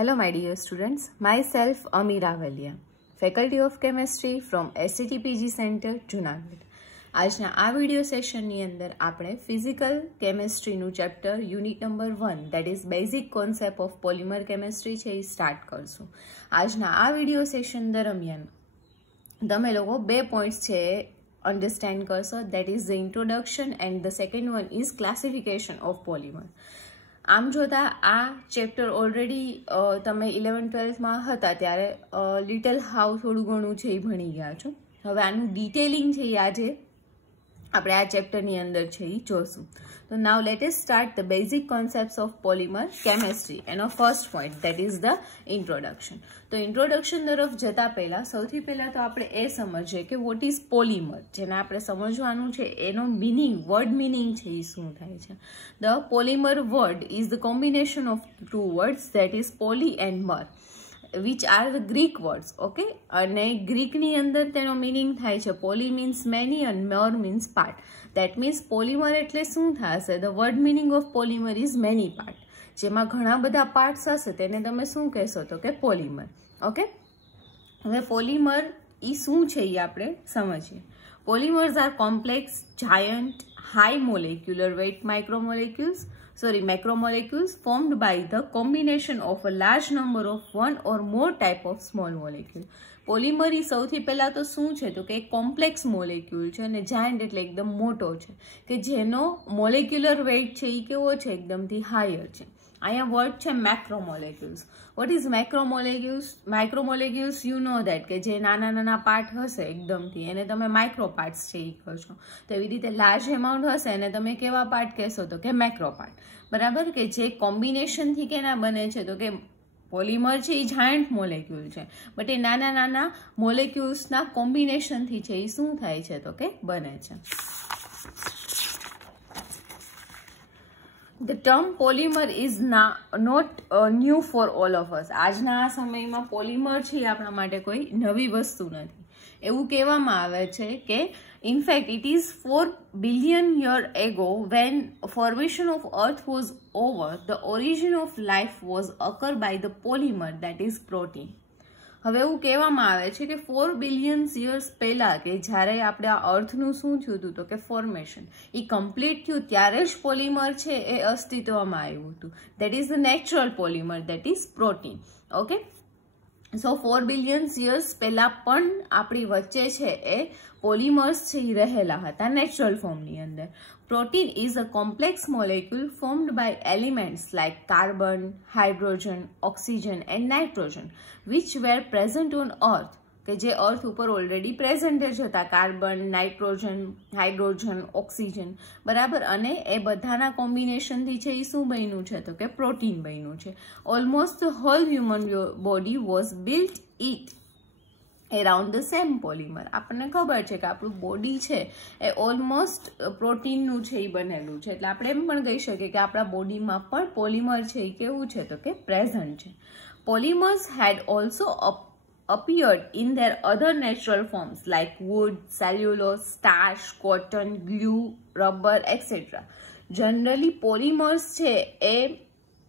Hello my dear students, myself Ameera Valia, Faculty of Chemistry from SCTPG Center, Junagadh. આજના આ video સેશનની અંદર આપણે ફિઝિકલ કેમિસ્ટ્રીનું chapter unit number 1 that is basic concept of polymer chemistry છે એ start કરશું. આજના આ વિડિયો સેશન દરમિયાન તમે લોકો બે પોઈન્ટ્સ છે અન્ડરસ્ટેન્ડ કરશો. That is the introduction and the second one is classification of polymer. આમ જોતા આ ચેપ્ટર ઓલરેડી તમે 11-12માં હતા ત્યારે લિટલ હાઉ થોડું ઘણું છે એ ભણી ગયા છો. હવે આનું ડિટેલિંગ છે એ આજે આપણે આ ચેપ્ટરની અંદર છે એ જોશું. તો now let us start the basic concepts of polymer chemistry. એનો first point that is the introduction. તો ઇન્ટ્રોડક્શન તરફ જતા પહેલા સૌથી પહેલા તો આપણે એ સમજીએ કે વોટ ઇઝ પોલિમર. જેને આપણે સમજવાનું છે એનો મિનિંગ, વર્ડ મિનિંગ છે એ શું થાય છે. The polymer word is the combination of two words that is poly and mer, which are the Greek words. Okay, અને ગ્રીકની અંદર તેનો મિનિંગ થાય છે પોલી મીન્સ મેની અને મર means part. That means polymer એટલે શું થશે? The word meaning of polymer is many part. જેમાં ઘણા બધા પાર્ટ્સ હશે તેને તમે શું કહેશો? તો કે પોલિમર. ઓકે, હવે પોલિમર એ શું છે એ આપણે સમજીએ. Polymers are complex, giant, high molecular weight macromolecules formed by the combination of a large number of one or more type of small molecule. Polymer એ સૌથી પહેલા તો શું છે? તો કે એક કોમ્પ્લેક્સ મોલેક્યુલ છે અને જાયન્ટ એટલે એકદમ મોટો છે કે જેનો મોલેક્યુલર વેઇટ છે એ કેવો છે? એકદમથી હાયર છે. અહીંયા વર્ડ છે macromolecules. What is macromolecules? Micromolecules you know that કે જે નાના નાના પાર્ટ હશે એકદમથી એને તમે માઇક્રો પાર્ટ્સ છે એ કહો છો. તો એવી રીતે લાર્જ એમાઉન્ટ હશે એને તમે કેવા પાર્ટ કહેશો? તો કે મેક્રો પાર્ટ. બરાબર, કે જે કોમ્બિનેશનથી કેના બને છે? તો કે પોલિમર છે એ જાયન્ટ મોલેક્યુલ છે બટ એ નાના નાના મોલેક્યુલ્સના કોમ્બિનેશનથી છે એ શું થાય છે? તો કે બને છે. The term polymer is not new for all of us. આજના આ સમયમાં પોલિમર છે એ આપણા માટે કોઈ નવી વસ્તુ નથી. એવું કહેવામાં આવે છે કે in fact it is 4 billion years ago when formation of earth was over, the origin of life was occurred by the polymer that is protein. હવે એવું કહેવામાં આવે છે કે 4 બિલિયન યર્સ પહેલા કે જ્યારે આપણે આ અર્થનું શું થયું હતું? તો કે ફોર્મેશન એ કમ્પ્લીટ થયું ત્યારે જ પોલિમર છે એ અસ્તિત્વમાં આવ્યું હતું. That is the natural polymer that is protein. Okay, so 4 billion years પહેલા પણ આપણી વચ્ચે છે એ પોલિમર્સ છે એ રહેલા હતા નેચરલ ફોર્મની અંદર. Protein is a complex molecule formed by elements like carbon, hydrogen, oxygen and nitrogen which were present on earth. કે જે અર્થ ઉપર ઓલરેડી પ્રેઝન્ટ જ હતા. Carbon, nitrogen, hydrogen, oxygen. બરાબર, અને એ બધાના કોમ્બિનેશનથી છે એ શું બન્યું છે? તો કે પ્રોટીન બન્યું છે. Almost whole human body was built it around the same polymer. આપણને ખબર છે કે આપણું બોડી છે એ ઓલમોસ્ટ પ્રોટીનનું છે એ બનેલું છે. એટલે આપણે એમ પણ કહી શકીએ કે આપણા બોડીમાં પણ પોલિમર છે એ કેવું છે? તો કે પ્રેઝન્ટ છે. Polymers had also appeared in their other natural forms like wood, cellulose, starch, cotton, glue, rubber, etc. Generally polymers છે એ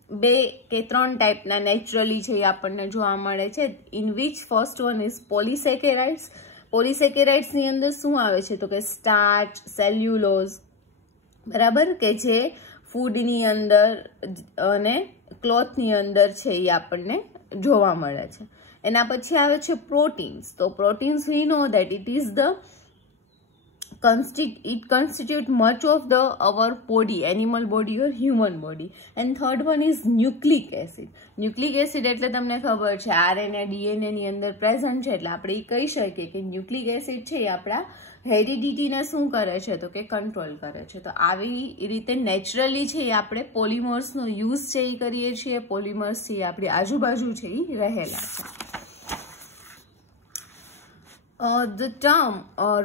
2 કે 3 ટાઈપના નેચરલી છે એ આપણને જોવા મળે છે. In which first one is polysaccharides. પોલિસેકેરાઇડ્સની અંદર શું આવે છે? તો કે સ્ટાર્ચ, સેલ્યુલોઝ. બરાબર, કે જે ફૂડની અંદર અને ક્લોથની અંદર છે એ આપણને જોવા મળે છે. એના પછી આવે છે પ્રોટીન્સ. તો proteins we know that it is the it constitute much of the our body, animal body or human body. And third one is nucleic acid. Nucleic acid એટલે તમને ખબર છે RNA DNA ની અંદર પ્રેઝન્ટ છે એટલે આપણે એ કહી શકીએ કે ન્યુક્લિક એસિડ છે એ આપણા હેરિડિટીને શું કરે છે? તો કે કંટ્રોલ કરે છે. તો આવી રીતે નેચરલી છે એ આપણે પોલિમર્સનો યુઝ છે એ કરીએ છીએ. પોલિમર્સ છે એ આપણી આજુબાજુ છે એ રહેલા છે. The term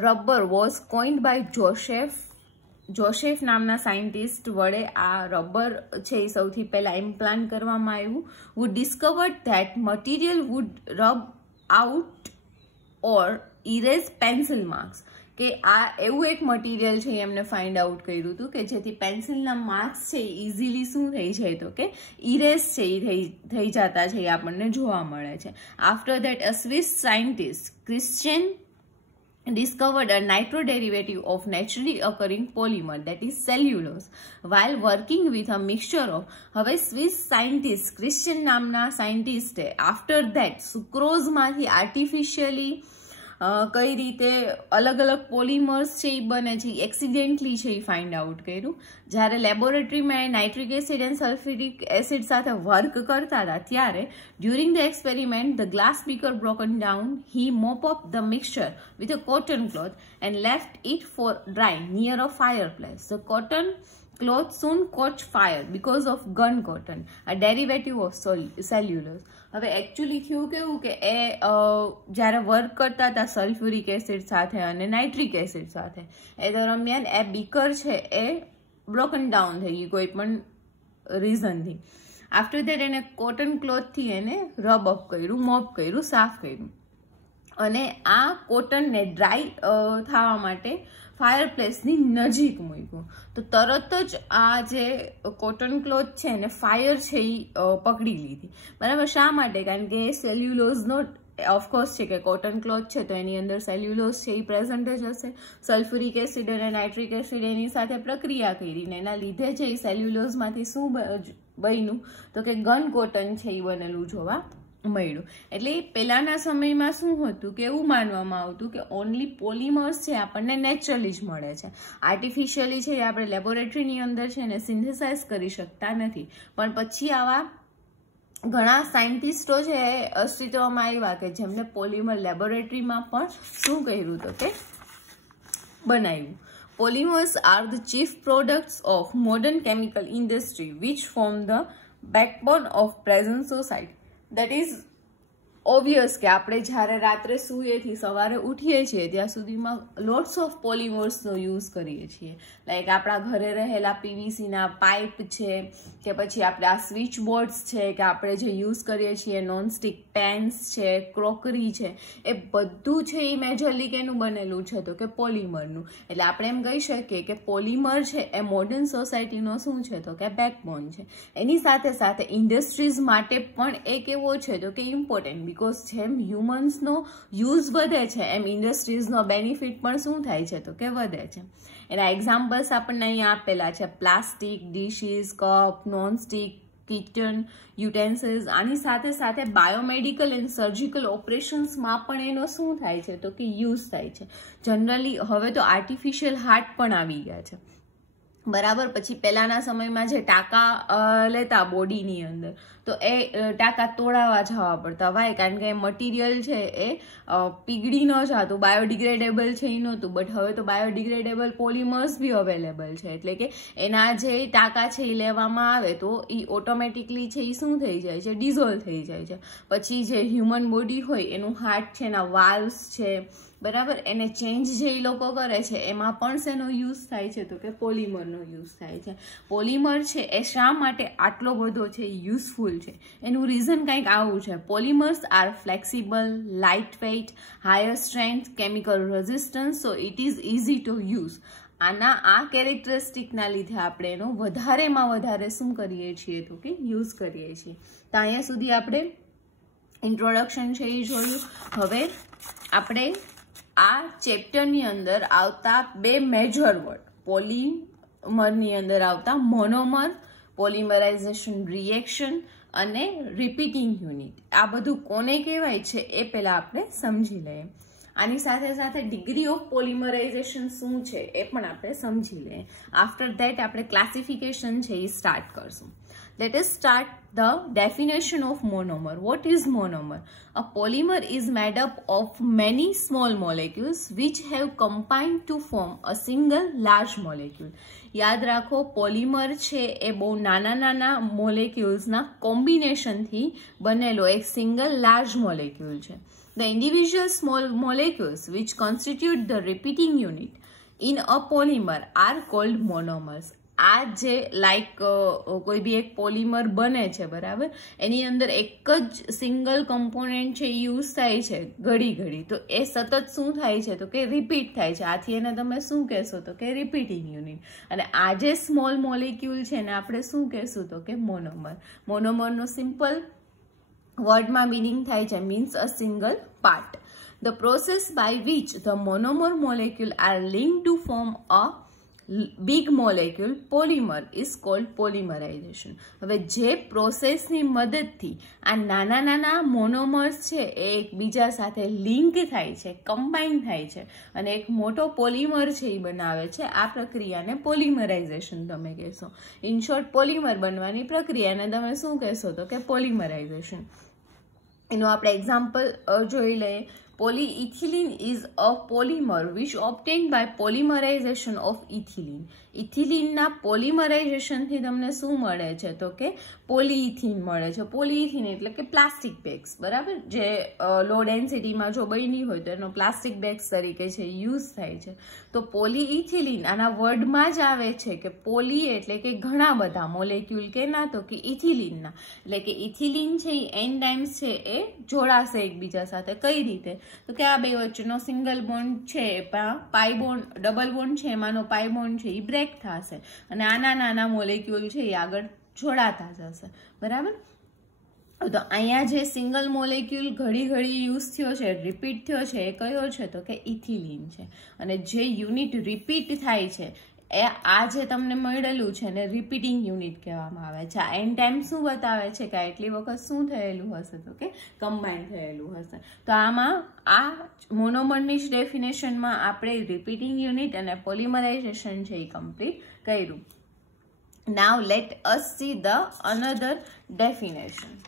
rubber was coined by Joseph નામના સાયન્ટિસ્ટ વડે આ રબર છે એ સૌથી પહેલા ઇમ્પ્લાન્ટ કરવામાં આવ્યું. Would discovered that material would rub out or erase pencil marks. કે આ એવું એક મટીરિયલ છે એમને ફાઇન્ડ આઉટ કર્યું હતું કે જેથી પેન્સિલના માર્ક્સ છે એ ઇઝીલી શું થઈ જાય તો કે ઇરેઝ છે એ થઈ જતા છે એ આપણને જોવા મળે છે. After that a Swiss scientist Christian discovered a nitro derivative of naturally occurring polymer, that is cellulose, while working with a mixture of, હવે સ્વિસ સાયન્ટિસ્ટ ક્રિશ્ચિયન નામના સાયન્ટિસ્ટે આફ્ટર ધેટ સુક્રોઝમાંથી આર્ટિફિશિયલી કઈ રીતે અલગ અલગ પોલિમર્સ છે એ બને છે એક્સિડેન્ટલી છે એ ફાઇન્ડ આઉટ કર્યું. જ્યારે લેબોરેટરીમાં nitric acid and sulphuric acid સાથે વર્ક કરતા હતા ત્યારે during the experiment the glass beaker broken down he mop up the mixture with a cotton cloth and left it for dry near a fireplace. The cotton cloth soon caught fire because of gun cotton, a derivative of cellulose. હવે actually થયું કેવું કે એ જ્યારે work કરતા હતા sulphuric acid સાથે અને nitric acid સાથે એ દરમિયાન એ બીકર છે એ બ્રોકન ડાઉન થઈ ગઈ કોઈ પણ રીઝનથી. આફ્ટર ધેટ એને કોટન ક્લોથથી એને રબ અપ કર્યું, મોપ કર્યું, સાફ કર્યું અને આ કોટનને ડ્રાય થવા માટે ફાયર પ્લેસની નજીક મૂક્યું. તો તરત જ આ જે કોટન ક્લોથ છે ને ફાયર છે એ પકડી લીધી. બરાબર, શા માટે? કારણ કે સેલ્યુલોઝનો ઓફકોર્સ છે કે કોટન ક્લોથ છે તો એની અંદર સેલ્યુલોઝ છે એ પ્રેઝન્ટ જ હશે. સલ્ફ્યુરિક એસિડ અને નાઇટ્રિક એસિડ એની સાથે પ્રક્રિયા કરી ને એના લીધે છે એ સેલ્યુલોઝમાંથી શું બન્યું તો કે ગન કોટન છે એ બનેલું જોવા મળ્યું. એટલે પહેલાના સમયમાં શું હતું કે એવું માનવામાં આવતું કે ઓનલી પોલિમર્સ છે આપણને નેચરલી જ મળે છે, આર્ટિફિશિયલી છે એ આપણે લેબોરેટરીની અંદર છે એને સિન્થેસાઇઝ કરી શકતા નથી. પણ પછી આવા ઘણા સાયન્ટિસ્ટો છે અસ્તિત્વમાં આવ્યા કે જેમને પોલિમર લેબોરેટરીમાં પણ શું કર્યું તો કે બનાવ્યું. Polymers are the chief products of modern chemical industry which form the backbone of present society. That is obvious કે આપણે જ્યારે રાત્રે સૂઈએથી સવારે ઉઠીએ છીએ ત્યાં સુધીમાં લોટ્સ ઓફ પોલિમર્સનો યુઝ કરીએ છીએ. લાઈક આપણા ઘરે રહેલા પીવીસીના પાઇપ છે કે પછી આપણે આ સ્વિચ બોર્ડ્સ છે કે આપણે જે યુઝ કરીએ છીએ નોનસ્ટિક પેન્સ છે, ક્રોકરી છે, એ બધું છે એ મેજરલી કેનું બનેલું છે તો કે પોલિમરનું. એટલે આપણે એમ કહી શકીએ કે પોલિમર છે એ મોડર્ન સોસાયટીનો શું છે તો કે બેકબોન છે. એની સાથે સાથે ઇન્ડસ્ટ્રીઝ માટે પણ એક એવો છે તો કે ઇમ્પોર્ટન્ટ, બીકોઝ જેમ હ્યુમન્સનો યુઝ વધે છે એમ ઇન્ડસ્ટ્રીઝનો બેનિફિટ પણ શું થાય છે તો કે વધે છે. એના એક્ઝામ્પલ્સ આપણને અહીંયા આપેલા છે: plastic, dishes, cup, nonstick, kitchen utensils. આની સાથે સાથે બાયોમેડિકલ એન્ડ સર્જિકલ ઓપરેશન્સમાં પણ એનો શું થાય છે તો કે યુઝ થાય છે. જનરલી હવે તો આર્ટિફિશિયલ હાર્ટ પણ આવી ગયા છે. બરાબર. પછી પહેલાના સમયમાં જે ટાંકા લેતા બોડીની અંદર તો એ ટાંકા તોડાવવા જવા પડતા. વાય? કારણ કે મટીરિયલ છે એ પીગળી ન જતું, બાયોડિગ્રેડેબલ છે એ નહોતું. બટ હવે તો બાયોડિગ્રેડેબલ પોલિમર્સ બી અવેલેબલ છે. એટલે કે એના જે ટાંકા છે એ લેવામાં આવે તો એ ઓટોમેટિકલી છે એ શું થઈ જાય છે, ડિઝોલ્વ થઈ જાય છે. પછી જે હ્યુમન બોડી હોય એનું હાર્ટ છે, એના વાલ્વ્સ છે, બરાબર, એને ચેન્જ જે એ લોકો કરે છે એમાં પણ શેનો યુઝ થાય છે તો કે પોલિમરનો યુઝ થાય છે. પોલિમર છે એ શા માટે આટલો બધો છે યુઝફુલ છે એનું રીઝન કંઈક આવું છે: polymers are flexible, lightweight, higher strength, chemical resistance, so it is easy to use. આ કેરેક્ટરિસ્ટિકના લીધે આપણે એનો વધારેમાં વધારે શું કરીએ છીએ તો કે યુઝ કરીએ છીએ. તો અહીંયા સુધી આપણે ઇન્ટ્રોડક્શન છે એ જોયું. હવે આપણે આ ચેપ્ટરની અંદર આવતા બે મેજર વર્ડ, પોલિમરની અંદર આવતા મોનોમર, પોલિમરાઇઝેશન રિએક્શન અને રિપીટિંગ યુનિટ, આ બધું કોને કહેવાય છે એ પહેલાં આપણે સમજી લઈએ. આની સાથે સાથે ડિગ્રી ઓફ પોલિમરાઇઝેશન શું છે એ પણ આપણે સમજી લઈએ. આફ્ટર ધેટ આપણે ક્લાસિફિકેશન છે એ સ્ટાર્ટ કરશું. Let us start the definition of monomer. What is monomer? A polymer is made up of many small molecules which have combined to form a single large molecule. યાદ રાખો, polymer છે એ બહુ નાના મોલેક્યુલ્સના કોમ્બિનેશનથી બનેલો એક સિંગલ લાર્જ મોલેક્યુલ છે. The individual small molecules which constitute the repeating unit in a polymer are called monomers. આ જે લાઈક કોઈ બી એક પોલિમર બને છે, બરાબર, એની અંદર એક જ સિંગલ કમ્પોનેન્ટ છે યુઝ થાય છે ઘડી, તો એ સતત શું થાય છે તો કે રિપીટ થાય છે. આથી એને તમે શું કહેશો તો કે રિપીટિંગ યુનિટ. અને આ જે સ્મોલ મોલિક્યુલ છે ને આપણે શું કહેશું તો કે મોનોમર. મોનોમરનો સિમ્પલ વર્ડમાં મિનિંગ થાય છે means a single part. The process by which the monomer molecule are linked to form a big molecule polymer is called polymerization. હવે જે પ્રોસેસની મદદથી આ નાના મોનોમર્સ છે એ એકબીજા સાથે લિંક થાય છે, કમ્બાઈન થાય છે અને એક મોટો પોલિમર છે એ બનાવે છે, આ પ્રક્રિયાને પોલિમરાઇઝેશન તમે કહેશો. ઇન શોર્ટ, પોલિમર બનવાની પ્રક્રિયાને તમે શું કહેશો તો કે પોલિમરાઇઝેશન. એનું આપણે એક્ઝામ્પલ જોઈ લઈએ. Polyethylene is a polymer which obtained by polymerization of ethylene. ઇથિલિનના પોલિમરાઇઝેશનથી તમને શું મળે છે તો કે પોલીઇથિન મળે છે. પોલીઇથિન એટલે કે પ્લાસ્ટિક બેગ્સ, બરાબર, જે લો ડેન્સિટીમાં જો બની હોય તો એનો પ્લાસ્ટિક બેગ્સ તરીકે છે યુઝ થાય છે. તો પોલીઇથિલિન આના વર્ડમાં જ આવે છે કે પોલી એટલે કે ઘણા બધા મોલેક્યુલ કે ના તો કે ઇથિલિનના, એટલે કે ઇથિલિન છે એ એન ટાઈમ્સ છે એ જોડાશે એકબીજા સાથે. કઈ રીતે તો કે આ બે વચ્ચેનો સિંગલ બોન્ડ છે, પાઈ બોન્ડ, ડબલ બોન્ડ છે, એમાંનો પાઈ બોન્ડ છે એ બ્રેક થશે અને નાના મોલેક્યુલ છે એ આગળ જોડાતા જશે, બરાબર. તો અહીંયા જે સિંગલ મોલેક્યુલ ઘડી યુઝ થયો છે, રિપીટ થયો છે, એ કયો છે તો કે ઇથિલિન છે. અને જે યુનિટ રિપીટ થાય છે એ આ જે તમને મળેલું છે ને રિપીટિંગ યુનિટ કહેવામાં આવે છે. આ એન ટાઈમ શું બતાવે છે કે એટલી વખત શું થયેલું હશે તો કે કમ્બાઈન થયેલું હશે. તો આમાં આ મોનોમરની જ ડેફિનેશનમાં આપણે રિપીટિંગ યુનિટ અને પોલિમરાઇઝેશન છે એ કમ્પ્લીટ કર્યું. નાવ let S see the another definition,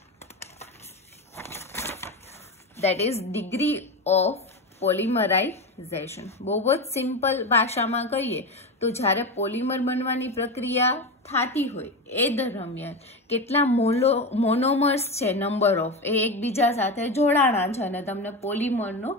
that is degree of polymerization. બહુ જ સિમ્પલ ભાષામાં કહીએ તો જ્યારે પોલિમર બનવાની પ્રક્રિયા થતી હોય એ દરમિયાન કેટલા મોનોમર્સ છે, નંબર ઓફ, એ એકબીજા સાથે જોડાણા છે અને તમને પોલિમરનો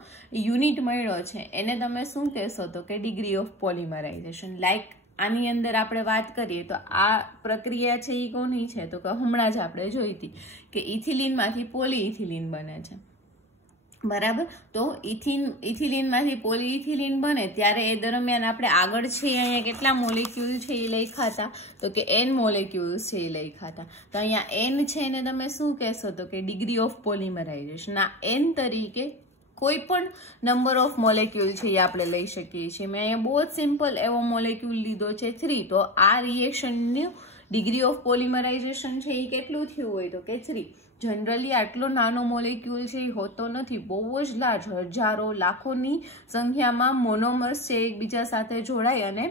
યુનિટ મળ્યો છે, એને તમે શું કહેશો તો કે ડિગ્રી ઓફ પોલિમરાઇઝેશન. લાઈક આની અંદર આપણે વાત કરીએ તો આ પ્રક્રિયા છે એ કોની છે તો કે હમણાં જ આપણે જોઈ હતી કે ઇથિલિનમાંથી પોલીઇથિલિન બને છે, બરાબર. તો ઇથિલિનમાંથી પોલીઇથિલિન બને ત્યારે એ દરમિયાન આપણે આગળ છે અહીંયા કેટલા મોલેક્યુલ છે એ લખ્યા હતા તો કે n મોલેક્યુલ્સ છે એ લખ્યા હતા. તો અહીંયા n છે એને તમે શું કહેશો તો કે ડિગ્રી ઓફ પોલિમરાઇઝેશન. આ n તરીકે કોઈ પણ નંબર ઓફ મોલેક્યુલ છે એ આપણે લઈ શકીએ છીએ. મેં અહીંયા બહુ જ સિમ્પલ એવો મોલેક્યુલ લીધો છે 3. તો આ રિએક્શનનું ડિગ્રી ઓફ પોલિમરાઇઝેશન છે એ કેટલું થયું હોય તો કે 3. જનરલી આટલો નાનો મોલેક્યુલ છે એ હોતો નથી, બહુ જ લાર્જ, હજારો લાખોની સંખ્યામાં મોનોમર્સ છે એકબીજા સાથે જોડાય અને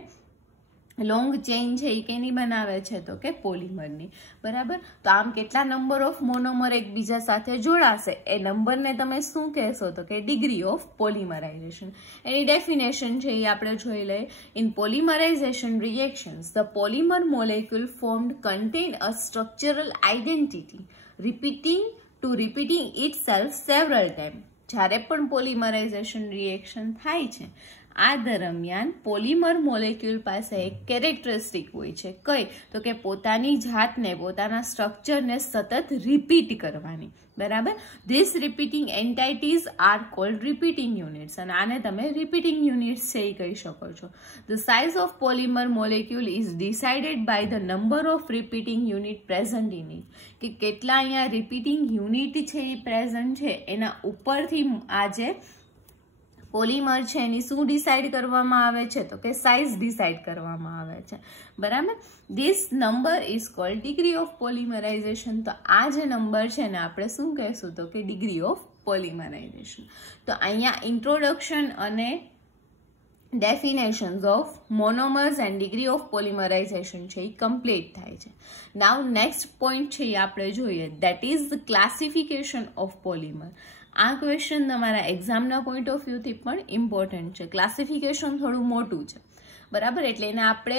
લોંગ ચેઇન છે એ કેની બનાવે છે તો કે પોલિમરની, બરાબર. તો આમ કેટલા નંબર ઓફ મોનોમર એકબીજા સાથે જોડાશે એ નંબરને તમે શું કહેશો તો કે ડિગ્રી ઓફ પોલિમરાઇઝેશન. એની ડેફિનેશન છે એ આપણે જોઈ લઈએ. In polymerization reactions the polymer molecule formed contain a structural identity repeating itself several times. જ્યારે પણ પોલિમરાઇઝેશન રિએક્શન થાય છે આ દરમિયાન પોલિમર મોલેક્યુલ પાસે એક કેરેક્ટરિસ્ટિક હોય છે. કઈ તો કે પોતાની જાતને, પોતાના સ્ટ્રક્ચરને સતત રિપીટ કરવાની, બરાબર. This repeating entities are called repeating units અને આને તમે રિપીટિંગ યુનિટ્સ છે એ કહી શકો છો. The size of polymer molecule is decided by the number of repeating unit present in it. કે કેટલા અહીંયા રિપીટિંગ યુનિટ છે એ પ્રેઝન્ટ છે એના ઉપરથી આ જે પોલિમર છે એની શું ડિસાઇડ કરવામાં આવે છે તો કે સાઇઝ ડિસાઇડ કરવામાં આવે છે, બરાબર. This number is called degree of polymerization. તો આ જે નંબર છે ને આપણે શું કહેશું તો કે ડિગ્રી ઓફ પોલિમરાઇઝેશન. તો અહીંયા ઇન્ટ્રોડક્શન અને definitions of monomers and degree of polymerization છે એ કમ્પ્લીટ થાય છે. નાવ નેક્સ્ટ પોઈન્ટ છે એ આપણે જોઈએ, that is the classification of polymer. આ ક્વેશ્ચન તમારા એક્ઝામના પોઈન્ટ ઓફ વ્યૂથી પણ ઇમ્પોર્ટન્ટ છે. ક્લાસિફિકેશન થોડું મોટું છે, બરાબર. એટલે એને આપણે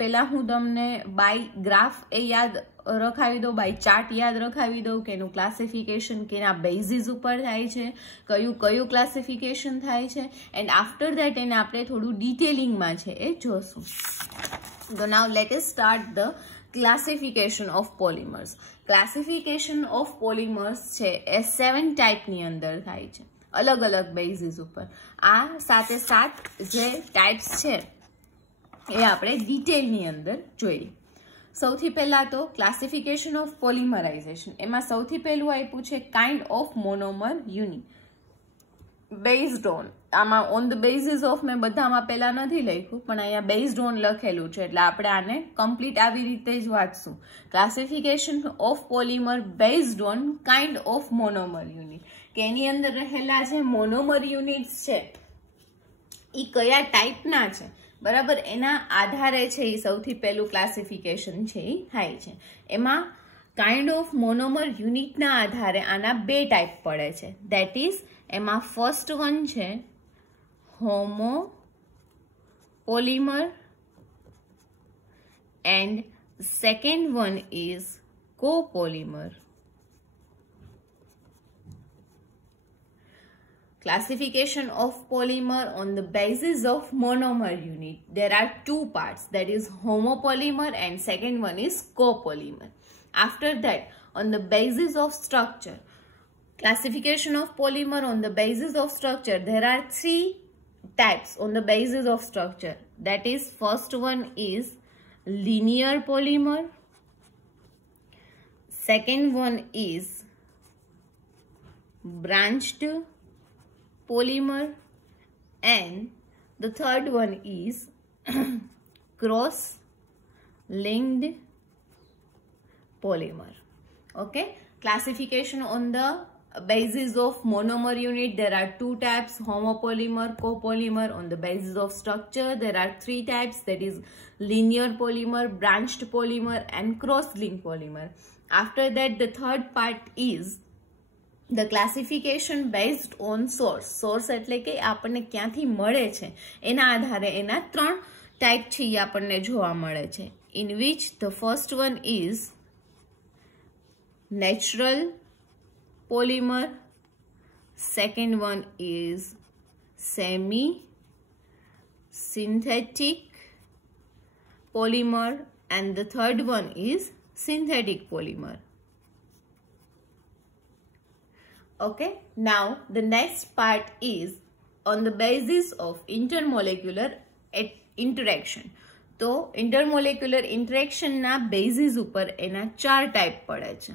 પહેલાં હું તમને બાય ગ્રાફ એ યાદ રખાવી દો, બાય ચાર્ટ યાદ રખાવી દો કે એનું ક્લાસિફિકેશન કેના બેઝિસ ઉપર થાય છે, કયું ક્લાસિફિકેશન થાય છે. એન્ડ આફ્ટર દેટ એને આપણે થોડું ડિટેલિંગમાં છે એ જોશું. તો now let us start the classification of polymers. Classification of polymers છે એ 7 ટાઈપની અંદર થાય છે, અલગ અલગ બેઝિસ ઉપર. આ 7 જે ટાઈપ્સ છે એ આપણે ડિટેલની અંદર જોઈએ. સૌથી પહેલા તો ક્લાસિફિકેશન ઓફ પોલિમરાઇઝેશન. એમાં સૌથી પહેલું આપ્યું છે kind of monomer unit based on. આમાં ઓન ધ બેઝિસ ઓફ મેં બધામાં પહેલા નથી લખ્યું, પણ અહીંયા બેઝડ ઓન લખેલું છે એટલે આપણે આને કમ્પ્લીટ આવી રીતે જ વાંચશું. Classification of polymer based on kind of monomer unit, કે એની અંદર રહેલા જે મોનોમર યુનિટ્સ છે એ કયા ટાઈપના છે, બરાબર, એના આધારે છે એ સૌથી પહેલું ક્લાસિફિકેશન છે એ થાય છે. એમાં કાઇન્ડ ઓફ મોનોમર યુનિટના આધારે આના 2 ટાઈપ પડે છે. દેટ ઇઝ એમાં ફર્સ્ટ વન છે homo polymer and second one is copolymer. Classification of polymer on the basis of monomer unit. There are 2 parts, that is homopolymer and second one is copolymer. After that, on the basis of structure, classification of polymer on the basis of structure, there are 3 types on the basis of structure. That is, first one is linear polymer, second one is branched polymer, and the third one is cross-linked polymer. Okay, classification on the basis of monomer unit, there are 2 types, homopolymer, copolymer. On the basis of structure, there are 3 types, that is linear polymer, branched polymer and cross-linked polymer. After that, the third part is the classification based on source. Source એટલે કે આપણને ક્યાંથી મળે છે એના આધારે એના 3 type છે એ આપણને જોવા મળે છે. In which the first one is natural polymer, second one is semi synthetic polymer and the third one is synthetic polymer. Okay, now the next part is on the basis of intermolecular interaction. તો intermolecular interaction ના basis ઉપર એના 4 type પડે છે.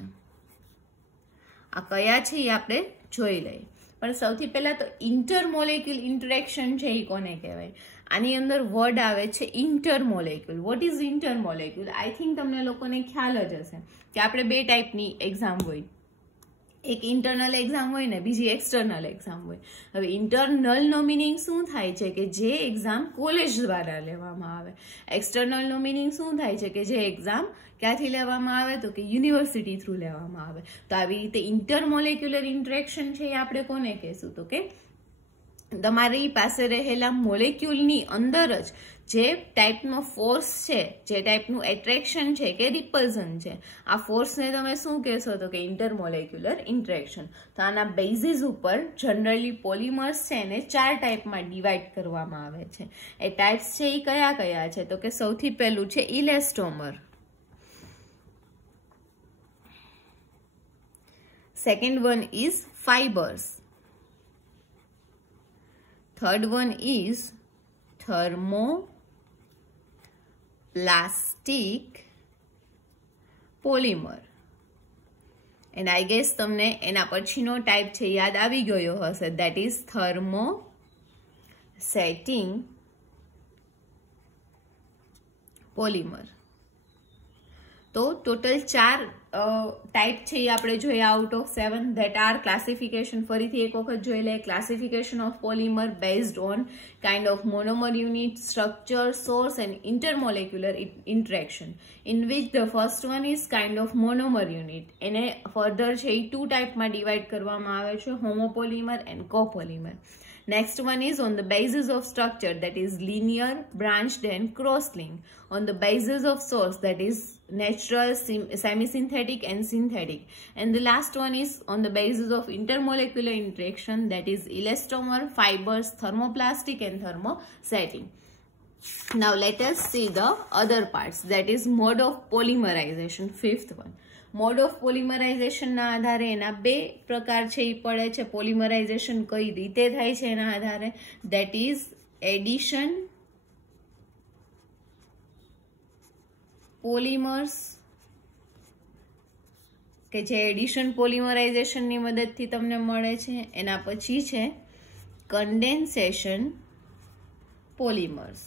આ કયા છે એ આપણે જોઈ લઈએ. પણ સૌથી પહેલા તો intermolecular interaction છે એ કોને કહેવાય? આની અંદર વર્ડ આવે છે intermolecule. What is intermolecule? I think તમને લોકોને ખ્યાલ જ હશે કે આપણે 2 ટાઈપની એક્ઝામ હોય, એક ઇન્ટરનલ એક્ઝામ હોય ને બીજી એક્સટર્નલ એક્ઝામ હોય. હવે ઇન્ટરનલનો મિનિંગ શું થાય છે કે જે એક્ઝામ કોલેજ દ્વારા લેવામાં આવે. એક્સટર્નલનો મિનિંગ શું થાય છે કે જે એક્ઝામ ક્યાંથી લેવામાં આવે તો કે યુનિવર્સિટી થ્રુ લેવામાં આવે. તો આવી રીતે ઇન્ટરમોલેક્યુલર ઇન્ટરેક્શન છે એ આપણે કોને કહેશું તો કે તમારી પાસે રહેલા મોલેક્યુલની અંદર જ જે ટાઈપનો ફોર્સ છે, જે ટાઈપનું એટ્રેક્શન છે કે રિપલ્ઝન છે, આ ફોર્સને તમે શું કહેશો તો કે ઇન્ટરમોલેક્યુલર ઇન્ટરેક્શન. તો આના બેઝિસ ઉપર જનરલી પોલિમર્સ છે એને 4 ટાઈપમાં ડિવાઈડ કરવામાં આવે છે. એ ટાઈપ્સ છે એ કયા કયા છે તો કે સૌથી પહેલું છે elastomer, second one is fibres, third one is thermoplastic polymer. And I guess તમને એના પછીનો ટાઈપ છે યાદ આવી ગયો હશે, that is thermosetting polymer. તો ટોટલ 4 ટાઈપ છે એ આપણે જોઈએ out of 7 that are classification. ફરીથી એક વખત જોઈ લે. Classification of polymer based on kind of monomer unit, structure, source and intermolecular interaction. In which the first one is kind of monomer unit. એને ફર્ધર છે એ 2 ટાઈપમાં ડિવાઈડ કરવામાં આવે છે, homopolymer and copolymer. Next one is on the basis of structure, that is linear, branched and cross-linked. On the basis of source, that is natural, semi-synthetic and synthetic. And the last one is on the basis of intermolecular interaction, that is elastomer, fibers, thermoplastic and thermosetting. Now let us see the other parts, that is mode of polymerization, fifth one. Mode of પોલિમરાઇઝેશનના આધારે એના બે પ્રકાર છે એ પડે છે. Polymerisation કઈ રીતે થાય છે એના આધારે, દેટ ઇઝ એડિશન પોલિમર્સ, કે જે એડિશન પોલિમરાઇઝેશનની મદદથી તમને મળે છે. એના પછી છે કન્ડેન્સેશન પોલિમર્સ,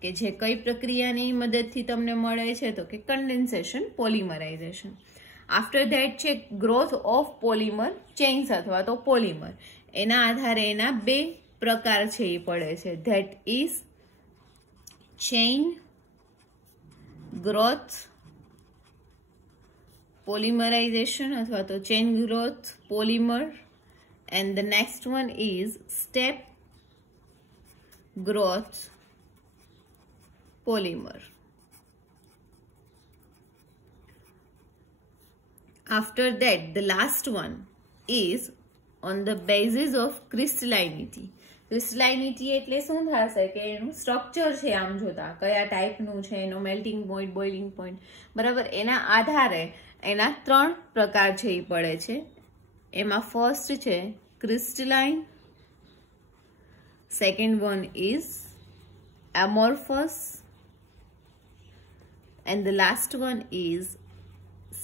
કે જે કઈ પ્રક્રિયાની મદદથી તમને મળે છે, તો કે કન્ડેન્સેશન પોલિમરાઇઝેશન. આફ્ટર ધેટ છે ગ્રોથ ઓફ પોલિમર ચેઇન્સ અથવા તો પોલિમર. એના આધારે એના બે પ્રકાર છે એ પડે છે, that is chain growth polymerization અથવા તો chain growth polymer, and the next one is step growth polymer. After that, the last one is on the basis of crystallinity. Crystallinity એટલે શું થશે કે એનું સ્ટ્રક્ચર છે, આમ જોતા કયા ટાઈપનું છે, એનો મેલ્ટિંગ પોઈન્ટ, બોઇલિંગ પોઈન્ટ, બરાબર. એના આધારે એના ત્રણ પ્રકાર છે એ પડે છે. એમાં ફર્સ્ટ છે crystalline, second one is amorphous, and the last one is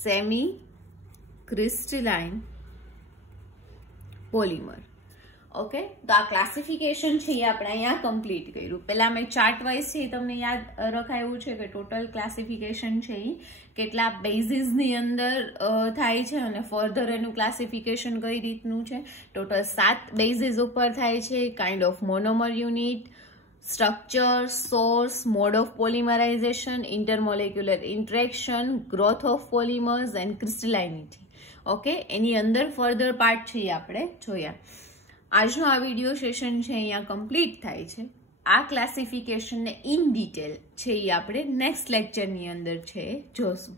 semi-crystalline polymer. Okay, તો આ ક્લાસિફિકેશન છે એ આપણે અહીંયા કમ્પ્લીટ કર્યું. પહેલા મેં ચાર્ટ વાઇઝ છે તમને યાદ રખાયું છે કે ટોટલ ક્લાસિફિકેશન છે એ કેટલા બેઝિસની અંદર થાય છે અને ફર્ધર એનું ક્લાસિફિકેશન કઈ રીતનું છે. ટોટલ 7 બેઝિસ ઉપર થાય છે, kind of monomer unit, structure, source, mode of polymerization, intermolecular interaction, growth of polymers and crystallinity. Okay, એની અંદર ફર્ધર પાર્ટ છે એ આપણે જોયા. આજનો આ વિડીયો સેશન છે અહીંયા કમ્પ્લીટ થાય છે. આ ક્લાસિફિકેશનને ઇન ડિટેલ છે એ આપણે નેક્સ્ટ લેક્ચરની અંદર છે જોશું.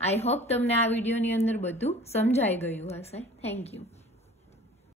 આઈ હોપ તમને આ વિડીયોની અંદર બધું સમજાઈ ગયું હશે. Thank you.